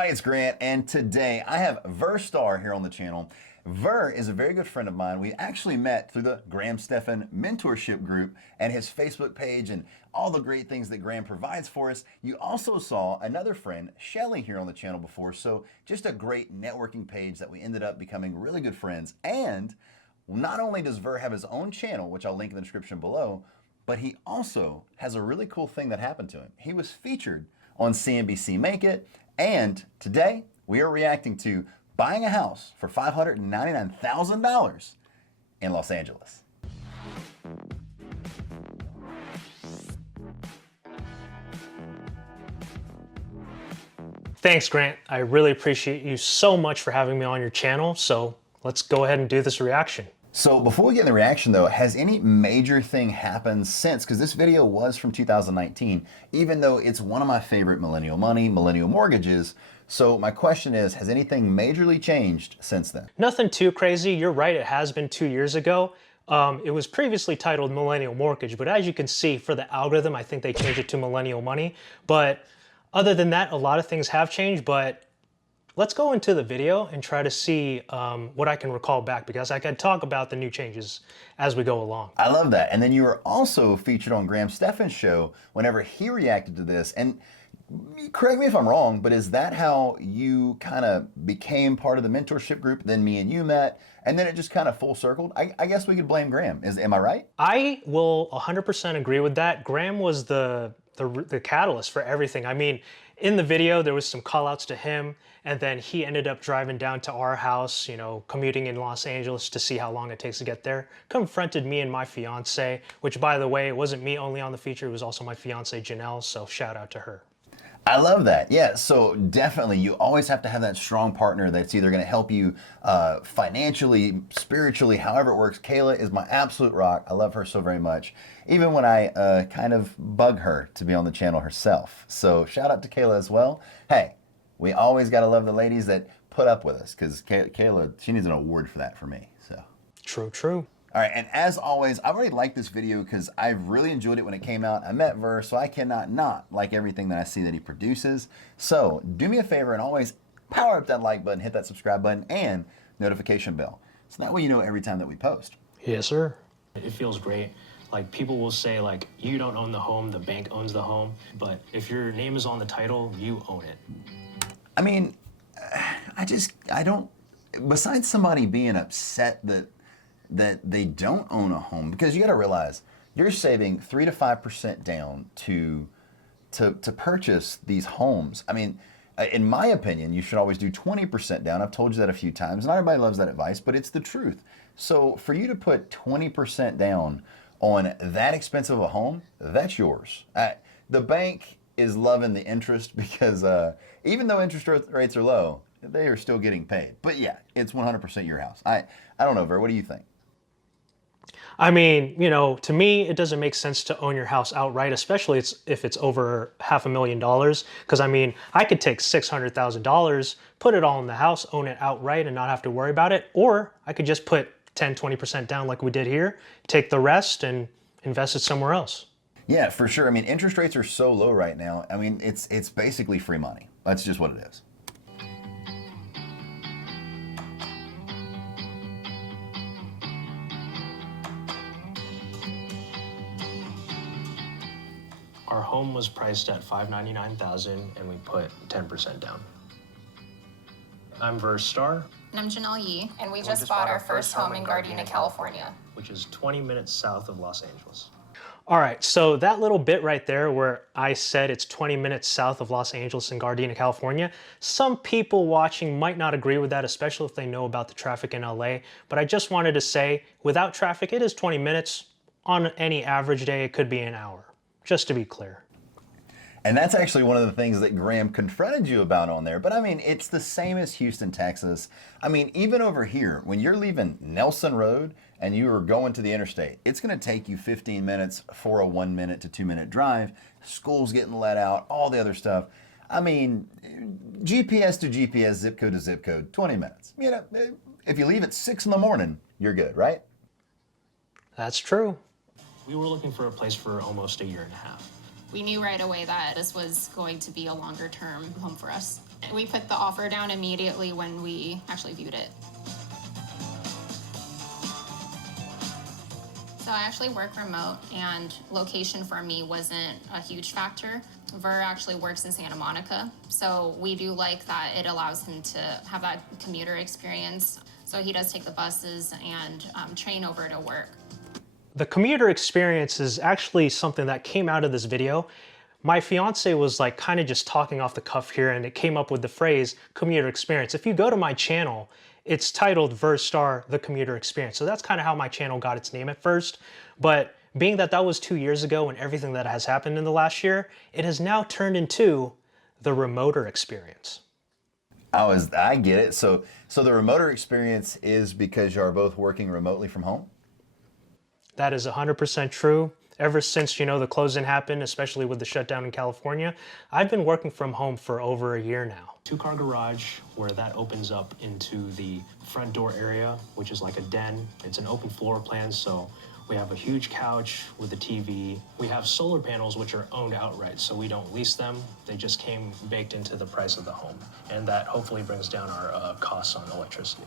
everybody, it's Grant, and today I have Starr here on the channel. Is a very good friend of mine. We actually met through the Graham Stephan mentorship group and his Facebook page and all the great things that Graham provides for us. You also saw another friend, Shelly, here on the channel before, so just a great networking page that we ended up becoming really good friends. And not only does have his own channel, which I'll link in the description below, but he also has a really cool thing that happened to him. He was featured on CNBC Make It, and today we are reacting to buying a house for $599,000 in Los Angeles. Thanks, Grant. I really appreciate you so much for having me on your channel. So let's go ahead and do this reaction. So before we get in the reaction though, has any major thing happened since? Because this video was from 2019, even though it's one of my favorite millennial money, millennial mortgages. So my question is, has anything majorly changed since then? Nothing too crazy. You're right, it has been 2 years ago. It was previously titled Millennial Mortgage, but as you can see for the algorithm, I think they changed it to Millennial Money. But other than that, a lot of things have changed, but let's go into the video and try to see what I can recall back, because I can talk about the new changes as we go along. I love that. And then you were also featured on Graham Stephan's show whenever he reacted to this. And correct me if I'm wrong, but is that how you kind of became part of the mentorship group? Then me and you met, and then it just kind of full circled? I guess we could blame Graham. Am I right? I will 100% agree with that. Graham was the catalyst for everything. I mean, in the video, there was some call outs to him, and then he ended up driving down to our house, you know, commuting in Los Angeles to see how long it takes to get there. Confronted me and my fiance, which by the way, it wasn't me only on the feature, it was also my fiance Janelle, so shout out to her. I love that. Yeah, so definitely you always have to have that strong partner that's either going to help you financially, spiritually, however it works. Kayla is my absolute rock. I love her so very much, even when I kind of bug her to be on the channel herself. So shout out to Kayla as well. Hey, we always got to love the ladies that put up with us, because Kayla, she needs an award for that for me. So True, true. All right, and as always, I really like this video because I really enjoyed it when it came out. I met so I cannot not like everything that I see that he produces. So do me a favor and always power up that like button, hit that subscribe button, and notification bell. So that way you know every time that we post. Yes, sir. It feels great. Like, people will say, like, you don't own the home, the bank owns the home. But if your name is on the title, you own it. I mean, I don't, besides somebody being upset that they don't own a home, because you got to realize you're saving 3 to 5% down to purchase these homes. I mean, in my opinion, you should always do 20% down. I've told you that a few times. Not everybody loves that advice, but it's the truth. So for you to put 20% down on that expensive of a home, that's yours. The bank is loving the interest because even though interest rates are low, they are still getting paid. But yeah, it's 100% your house. I don't know, Ver, what do you think? I mean, you know, to me, it doesn't make sense to own your house outright, especially if it's over $500,000. Because I mean, I could take $600,000, put it all in the house, own it outright, and not have to worry about it. Or I could just put 10, 20% down like we did here, take the rest and invest it somewhere else. Yeah, for sure. I mean, interest rates are so low right now. I mean, it's basically free money. That's just what it is. Our home was priced at $599,000 and we put 10% down. I'm Starr. And I'm Janelle Yee. And we just bought our first home in Gardena, California, which is 20 minutes south of Los Angeles. All right, so that little bit right there where I said it's 20 minutes south of Los Angeles in Gardena, California, some people watching might not agree with that, especially if they know about the traffic in LA. But I just wanted to say, without traffic, it is 20 minutes. On any average day, it could be an hour. Just to be clear. And that's actually one of the things that Graham confronted you about on there. But I mean, it's the same as Houston, Texas. I mean, even over here, when you're leaving Nelson Road and you are going to the interstate, it's going to take you 15 minutes for a 1 minute to 2 minute drive. School's getting let out, all the other stuff. I mean, GPS to GPS, zip code to zip code, 20 minutes. You know, if you leave at 6 in the morning, you're good, right? That's true. We were looking for a place for almost a year and a half. We knew right away that this was going to be a longer term home for us. We put the offer down immediately when we actually viewed it. So I actually work remote, and location for me wasn't a huge factor. Ver actually works in Santa Monica, so we do like that it allows him to have that commuter experience. So he does take the buses and train over to work. The commuter experience is actually something that came out of this video. My fiance was like kind of just talking off the cuff here, and it came up with the phrase commuter experience. If you go to my channel, it's titled Starr, the Commuter Experience. So that's kind of how my channel got its name at first. But being that that was 2 years ago and everything that has happened in the last year, it has now turned into the Remoter Experience. I get it. So the remoter experience is because you are both working remotely from home? That is 100% true. Ever since, the closing happened, especially with the shutdown in California, I've been working from home for over a year now. Two-car garage where that opens up into the front door area, which is like a den. It's an open floor plan, so we have a huge couch with a TV. We have solar panels, which are owned outright, so we don't lease them. They just came baked into the price of the home, and that hopefully brings down our costs on electricity.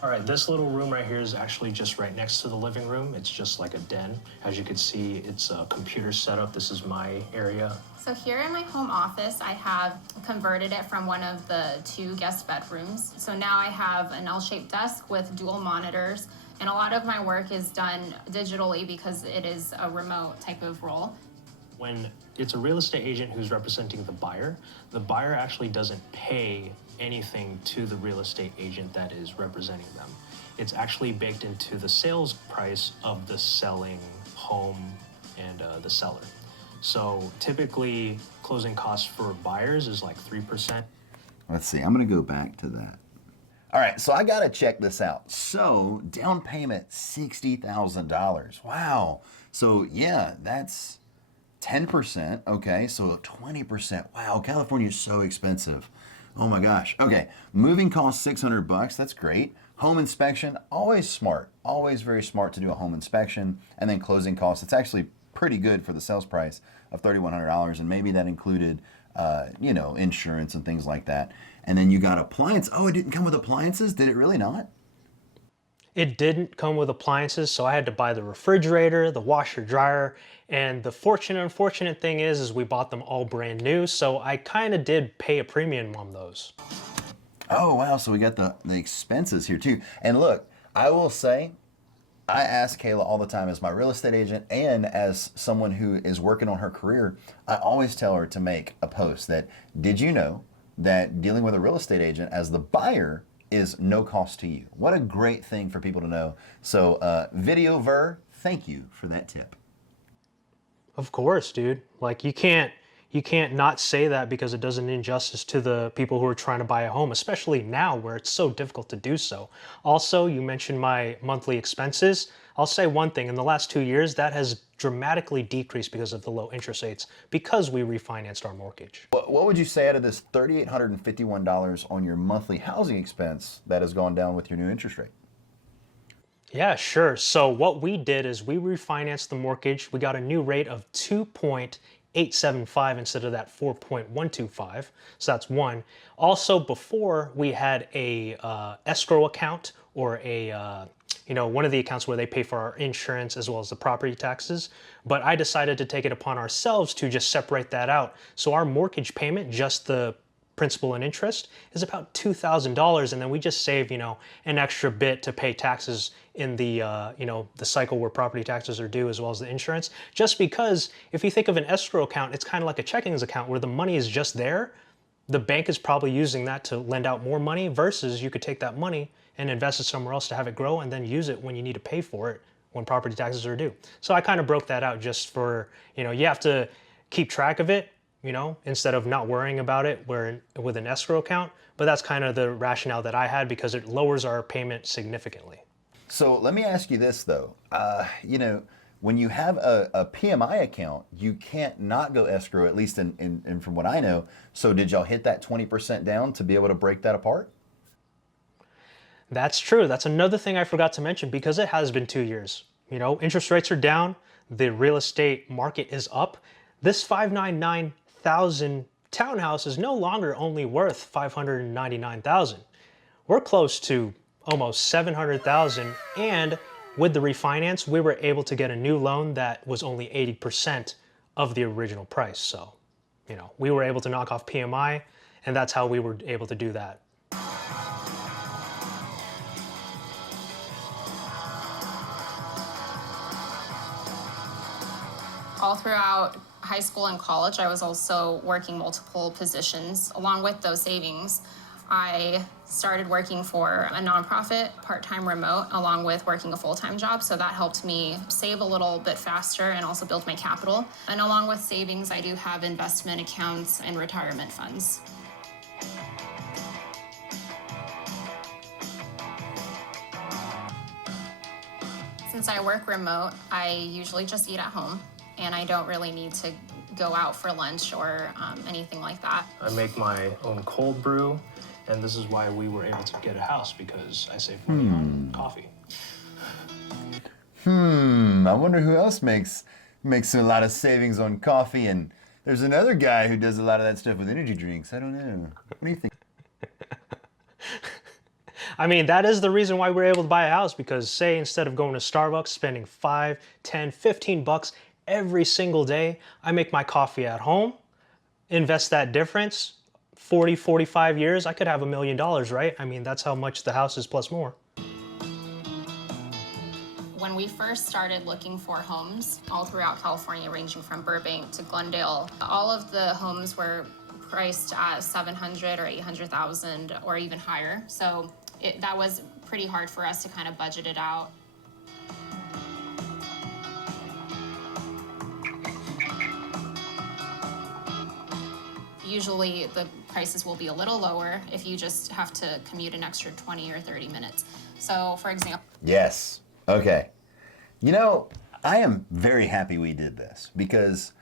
All right, this little room right here is actually just right next to the living room. It's just like a den. As you can see, it's a computer setup. This is my area. So here in my home office, I have converted it from one of the 2 guest bedrooms. So now I have an L-shaped desk with dual monitors, and a lot of my work is done digitally because it is a remote type of role. When it's a real estate agent who's representing the buyer actually doesn't pay anything to the real estate agent that is representing them. It's actually baked into the sales price of the selling home and the seller. So typically closing costs for buyers is like 3%. Let's see, I'm gonna go back to that. All right, so I gotta check this out. So down payment, $60,000. Wow. So yeah, that's 10%. Okay, so 20%. Wow, California is so expensive. Oh my gosh. Okay, moving costs $600. That's great. Home inspection, always smart. Always very smart to do a home inspection. And then closing costs. It's actually pretty good for the sales price of $3,100, and maybe that included, insurance and things like that. And then you got appliance. Oh, it didn't come with appliances? Did it really not? It didn't come with appliances, so I had to buy the refrigerator, the washer dryer, and the unfortunate thing is we bought them all brand new, so I kind of did pay a premium on those. Oh, wow, so we got the expenses here too. And look, I will say, I ask Kayla all the time as my real estate agent and as someone who is working on her career, I always tell her to make a post that, did you know that dealing with a real estate agent as the buyer is no cost to you? What a great thing for people to know. So Video Ver, thank you for that tip. Of course, dude. Like you can't not say that because it does an injustice to the people who are trying to buy a home, especially now where it's so difficult to do so. Also, you mentioned my monthly expenses. I'll say one thing, in the last 2 years, that has dramatically decreased because of the low interest rates, because we refinanced our mortgage. What would you say out of this $3,851 on your monthly housing expense that has gone down with your new interest rate? Yeah, sure. So what we did is we refinanced the mortgage. We got a new rate of 2.875 instead of that 4.125. So that's one. Also, before we had a escrow account or a one of the accounts where they pay for our insurance as well as the property taxes. But I decided to take it upon ourselves to just separate that out. So our mortgage payment, just the principal and interest, is about $2,000, and then we just save, an extra bit to pay taxes in the, the cycle where property taxes are due, as well as the insurance. Just because if you think of an escrow account, it's kind of like a checkings account where the money is just there. The bank is probably using that to lend out more money, versus you could take that money and invest it somewhere else to have it grow and then use it when you need to pay for it when property taxes are due. So I kind of broke that out just for, you have to keep track of it, instead of not worrying about it with an escrow account. But that's kind of the rationale that I had, because it lowers our payment significantly. So let me ask you this though, when you have a PMI account, you can't not go escrow, at least in from what I know. So did y'all hit that 20% down to be able to break that apart? That's true. That's another thing I forgot to mention, because it has been 2 years. Interest rates are down. The real estate market is up. This $599,000 Townhouse is no longer only worth 599,000. We're close to almost 700,000, and with the refinance, we were able to get a new loan that was only 80% of the original price. So, we were able to knock off PMI, and that's how we were able to do that. All throughout high school and college, I was also working multiple positions. Along with those savings, I started working for a nonprofit, part-time remote, along with working a full-time job. So that helped me save a little bit faster and also build my capital. And along with savings, I do have investment accounts and retirement funds. Since I work remote, I usually just eat at home, and I don't really need to go out for lunch or anything like that. I make my own cold brew, and this is why we were able to get a house, because I saved money on coffee. I wonder who else makes a lot of savings on coffee, and there's another guy who does a lot of that stuff with energy drinks. I don't know. What do you think? I mean, that is the reason why we're able to buy a house, because say instead of going to Starbucks, spending 5, 10, 15 bucks every single day, I make my coffee at home, invest that difference, 40, 45 years, I could have $1 million, right? I mean, that's how much the house is plus more. When we first started looking for homes all throughout California, ranging from Burbank to Glendale, all of the homes were priced at 700 or 800,000 or even higher. So that was pretty hard for us to kind of budget it out. Usually the prices will be a little lower if you just have to commute an extra 20 or 30 minutes. So for example... Yes. Okay. I am very happy we did this, because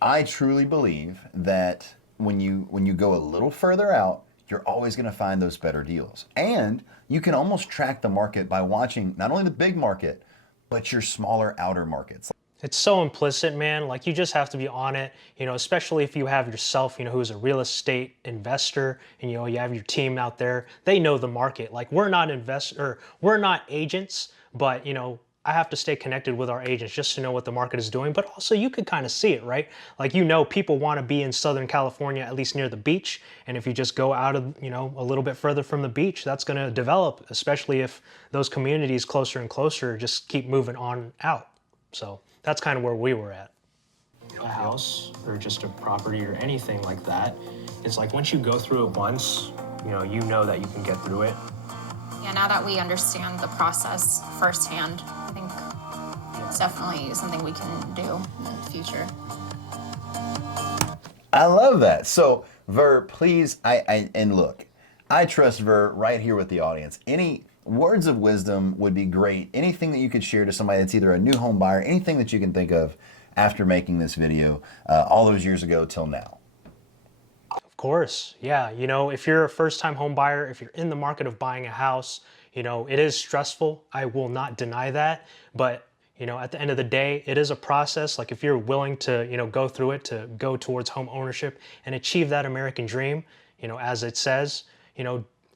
I truly believe that when you go a little further out, you're always going to find those better deals. And you can almost track the market by watching not only the big market, but your smaller outer markets. It's so implicit, man. Like, you just have to be on it, especially if you have yourself, who's a real estate investor, and, you have your team out there. They know the market. Like, we're not we're not agents, but, I have to stay connected with our agents just to know what the market is doing. But also, you could kind of see it, right? Like, people want to be in Southern California, at least near the beach. And if you just go out of, a little bit further from the beach, that's going to develop, especially if those communities closer and closer just keep moving on out. So that's kind of where we were at. A house or just a property or anything like that, it's like once you go through it once, you know that you can get through it. Yeah, now that we understand the process firsthand, I think it's definitely something we can do in the future. I love that. So, Ver, please, and look, I trust Ver right here with the audience. Any words of wisdom would be great. Anything that you could share to somebody that's either a new home buyer, anything that you can think of after making this video all those years ago till now. Of course, yeah. If you're a first-time home buyer, if you're in the market of buying a house, it is stressful. I will not deny that. But, at the end of the day, it is a process. Like, if you're willing to, go through it, to go towards home ownership and achieve that American dream, as it says,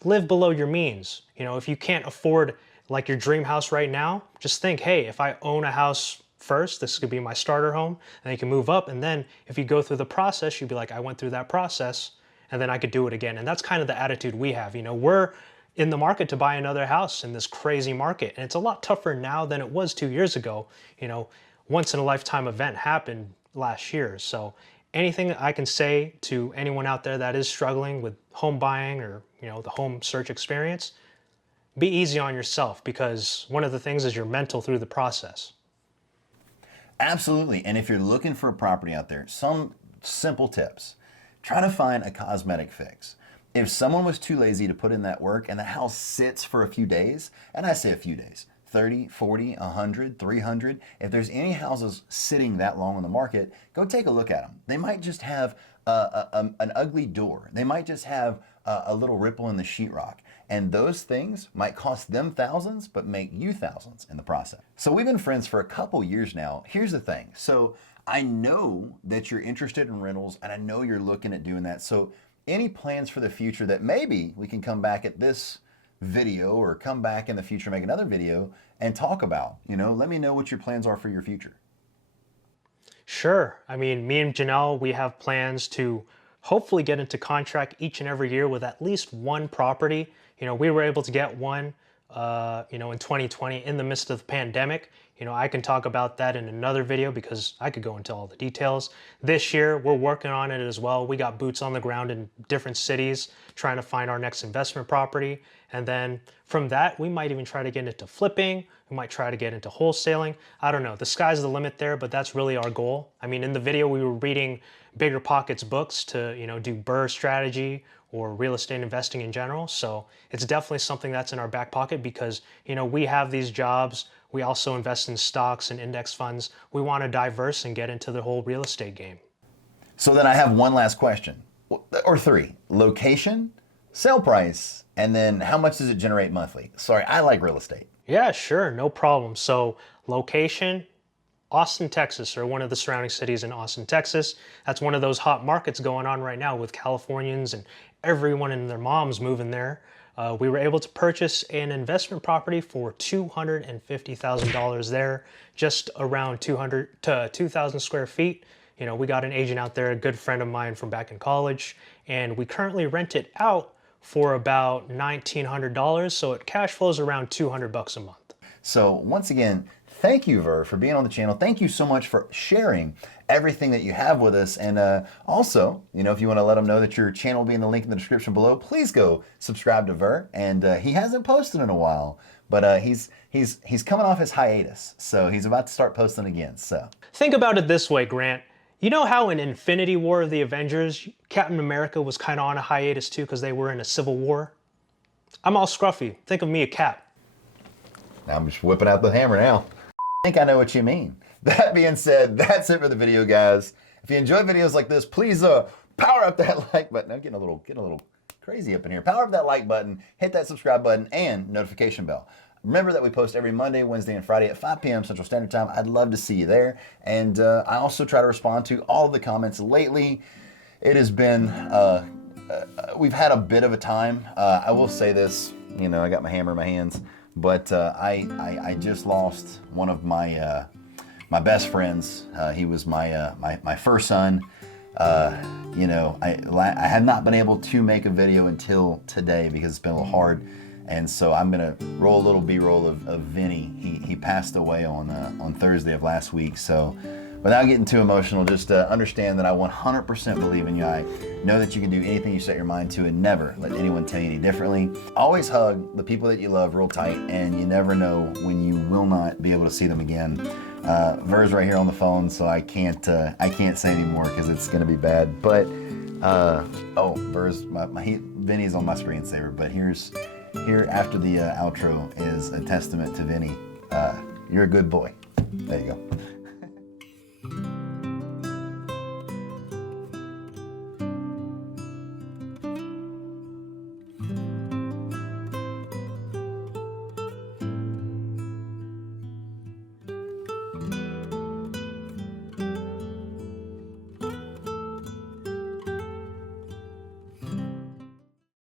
live below your means. If you can't afford like your dream house right now, just think, hey, if I own a house first, this could be my starter home, and you can move up. And then if you go through the process, you'd be like, I went through that process, and then I could do it again. And that's kind of the attitude we have. We're in the market to buy another house in this crazy market. And it's a lot tougher now than it was 2 years ago. Once in a lifetime event happened last year. So anything that I can say to anyone out there that is struggling with home buying or, the home search experience, be easy on yourself, because one of the things is you're mental through the process. Absolutely. And if you're looking for a property out there, some simple tips. Try to find a cosmetic fix. If someone was too lazy to put in that work and the house sits for a few days, and I say a few days, 30, 40, 100, 300, if there's any houses sitting that long on the market, go take a look at them. They might just have an ugly door. They might just have a little ripple in the sheetrock. And those things might cost them thousands, but make you thousands in the process. So we've been friends for a couple years now. Here's the thing. So I know that you're interested in rentals, and I know you're looking at doing that. So any plans for the future that maybe we can come back at this video or come back in the future, make another video and talk about, let me know what your plans are for your future. Sure. I mean, me and Janelle, we have plans to hopefully get into contract each and every year with at least one property. We were able to get one, in 2020 in the midst of the pandemic. I can talk about that in another video because I could go into all the details. This year, we're working on it as well. We got boots on the ground in different cities trying to find our next investment property. And then from that, we might even try to get into flipping. We might try to get into wholesaling. I don't know. The sky's the limit there, but that's really our goal. I mean, in the video, we were reading Bigger Pockets books to, do BRRRR strategy or real estate investing in general. So it's definitely something that's in our back pocket because, we have these jobs. We also invest in stocks and index funds. We want to diverse and get into the whole real estate game. So then I have one last question, or three. Location, sale price, and then how much does it generate monthly? Sorry, I like real estate. Yeah, sure, no problem. So location, Austin, Texas, or one of the surrounding cities in Austin, Texas. That's one of those hot markets going on right now with Californians and everyone and their moms moving there. We were able to purchase an investment property for $250,000 there, just around 200 to 2,000 square feet. We got an agent out there, a good friend of mine from back in college, and we currently rent it out for about $1,900. So it cash flows around $200 a month. So once again, thank you, Ver, for being on the channel. Thank you so much for sharing everything that you have with us. And also, if you want to let them know that your channel will be in the link in the description below, please go subscribe to Ver. And he hasn't posted in a while, but he's coming off his hiatus. So he's about to start posting again. So think about it this way, Grant. You know how in Infinity War of the Avengers, Captain America was kind of on a hiatus too because they were in a civil war? I'm all scruffy. Think of me a Cap. Now I'm just whipping out the hammer now. I think I know what you mean. That being said, that's it for the video, guys. If you enjoy videos like this, please power up that like button. I'm getting a little crazy up in here. Power up that like button, hit that subscribe button, and notification bell. Remember that we post every Monday, Wednesday, and Friday at 5 p.m. Central Standard Time. I'd love to see you there. And I also try to respond to all of the comments lately. It has been, we've had a bit of a time. I will say this, I got my hammer in my hands, but I just lost one of my best friends. He was my first son. I have not been able to make a video until today because it's been a little hard. And so I'm gonna roll a little B-roll of Vinny. He passed away on Thursday of last week. So without getting too emotional, just understand that I 100% believe in you. I know that you can do anything you set your mind to and never let anyone tell you any differently. Always hug the people that you love real tight, and you never know when you will not be able to see them again. Ver's right here on the phone, so I can't say anymore because it's gonna be bad. But Ver's Vinny's on my screensaver. But here after the outro is a testament to Vinny. You're a good boy. There you go.